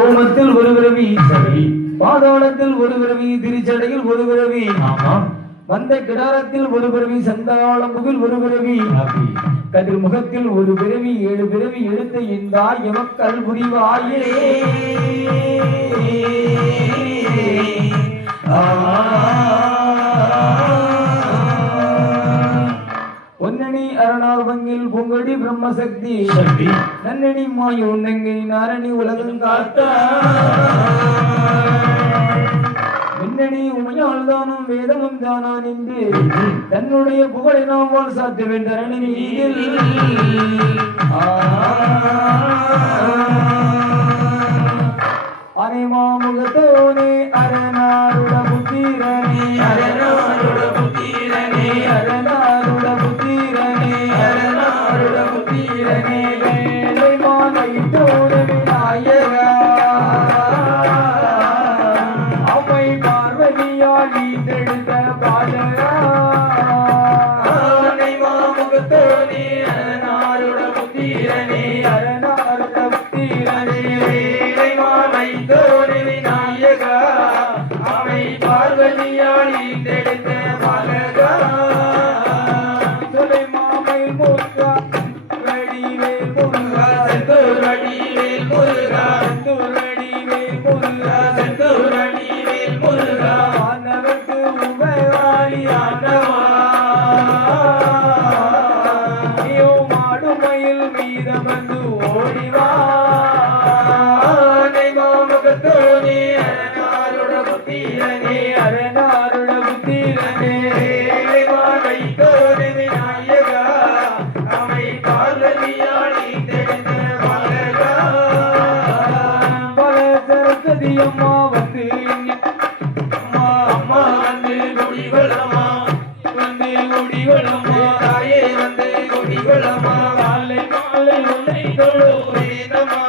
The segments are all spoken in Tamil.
ஓமத்தில் ஒரு பிறவி, சரி. பாதாளத்தில் ஒரு பிறவி, திருச்சடையில் ஒரு பிறவி, ஆமா. வந்த கிடாரத்தில் ஒரு பிறவி, சந்தாளமுகில் ஒரு பிறவி, கதிர் முகத்தில் ஒரு பிறவி, 7 பிறவி எடுத்த இந்த எமக்கள் புரிவாயே. பொன்னணி அரணார் வங்கில் பொங்கடி பிரம்மசக்தி, நன்னணி மாய் உன்னங்கை நாரணி உலகம் காத்த மின்னணி உமையால் தானும் வேதமும் தானா நின்று தன்னுடைய புகழை நாம் வாழ் சாத்த வேண்டரணி அரைமாமுகத்தோனே அரணாருட புத்திரனே அரணாருட புத்திரனே அரணாருட புத்திரனே அரணாருட புத்திரனே வேலை மாலை தோட விநாயகா அம்மை பார்வதியால் ஈந்தெடுத்த பாலகா அரைமாமுகத்தோனே அரணாருட புத்திரனே அரணாருட புத்திரனே அம்மா வந்து அம்மா அம்மா வந்து குடிவளமா வந்து குடிவளமா தாயே வந்து குடிவளமா காலை மாலை உன்னை தொழுவேனம்மா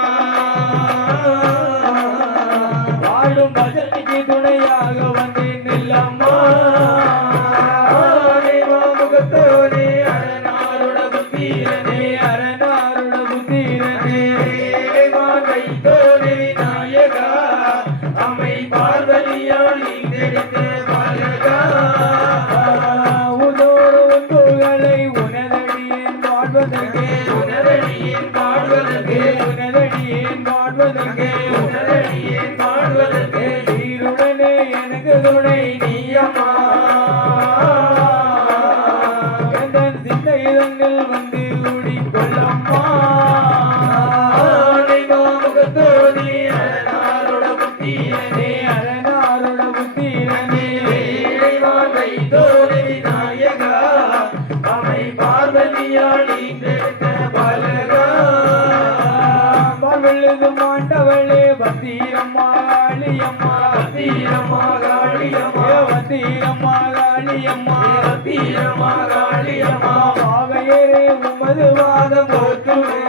வாழும் பஜனைக்கு துணையாக வந்து நில்லம்மா முகத்தோனே அரணாருட புத்திரனே அரணாருட புத்திரனே கைத்தோனே விநாயகா அம்மை பார்வதியால் ஈந்தெடுத்த பாலகா உதோடு உந்துகளை உனதடியேன் வாழ்வதற்கே உனதடியேன் வாழ்வதற்கே உனதடியேன் வாழ்வதற்கே உனதடியேன் வாழ்வதற்கே சீருடனே எனக்கு துணை நீயம்மா எந்தன் சிந்தை இதங்கள் வந்து கூடிக்கொள்ளம்மா மாண்டவளே வத்தீரம்மா காளியம்மா வத்தீரம்மா காளியம்மா வத்தீரம்மா காளியம்மா வத்தீரம்மா காளியம்மா பாவையரே உமது வாதம் போற்றுவே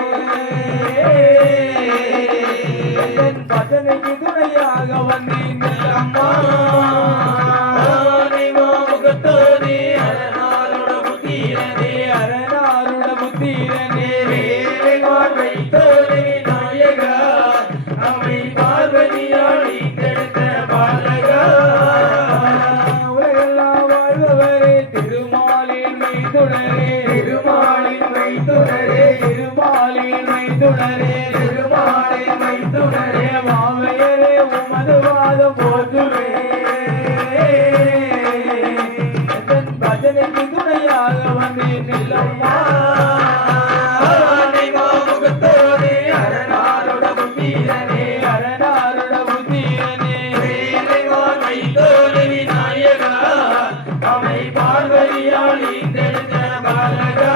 என் பதனைக்கு துணையாக வந்தேன் அம்மா முகத்தோனே அரணாருட புத்திரனே அரணாருட புத்திரனே வைத்தோனே நாயகா அம்மை பார்வதியால் ஈந்தெடுத்த பாலகா உலகெல்லாம் வாழ்பவரே திருமாலின் மைத்துணரே திருமாலின் மைத்துணரே திருமாலின் மைத்துணரே திருமாலின் மைத்துணரே மாவையரே உமது வாதம் போற்றுவே பஜனைக்கு துணையாக வந்து நில்லம்மா முகத்தோனே அரணாருட புத்திரனே அரணாருட புத்திரனே வைத்தோனே விநாயகா அம்மை பார்வதியால் ஈந்தெடுத்த பாலகா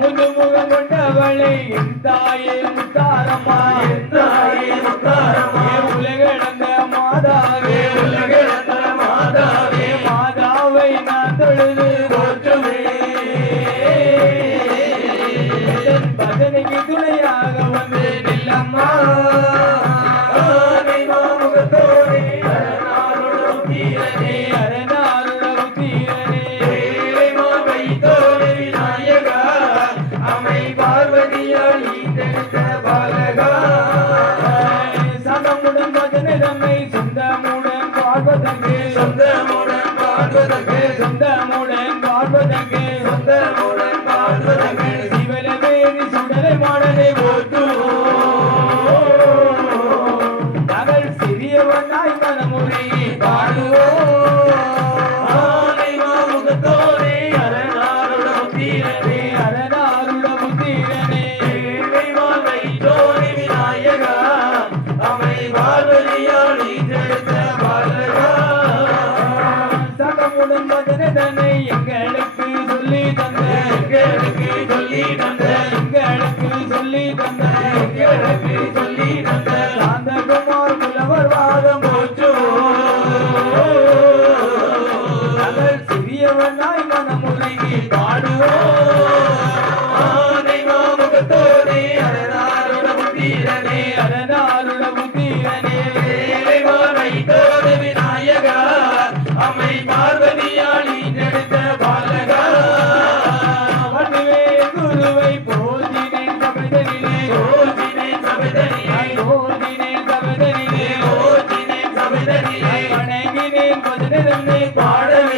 முதுமுகம் கொண்டவளை இந்த வணங்கினேன் பஜனை தன்னை பாடவே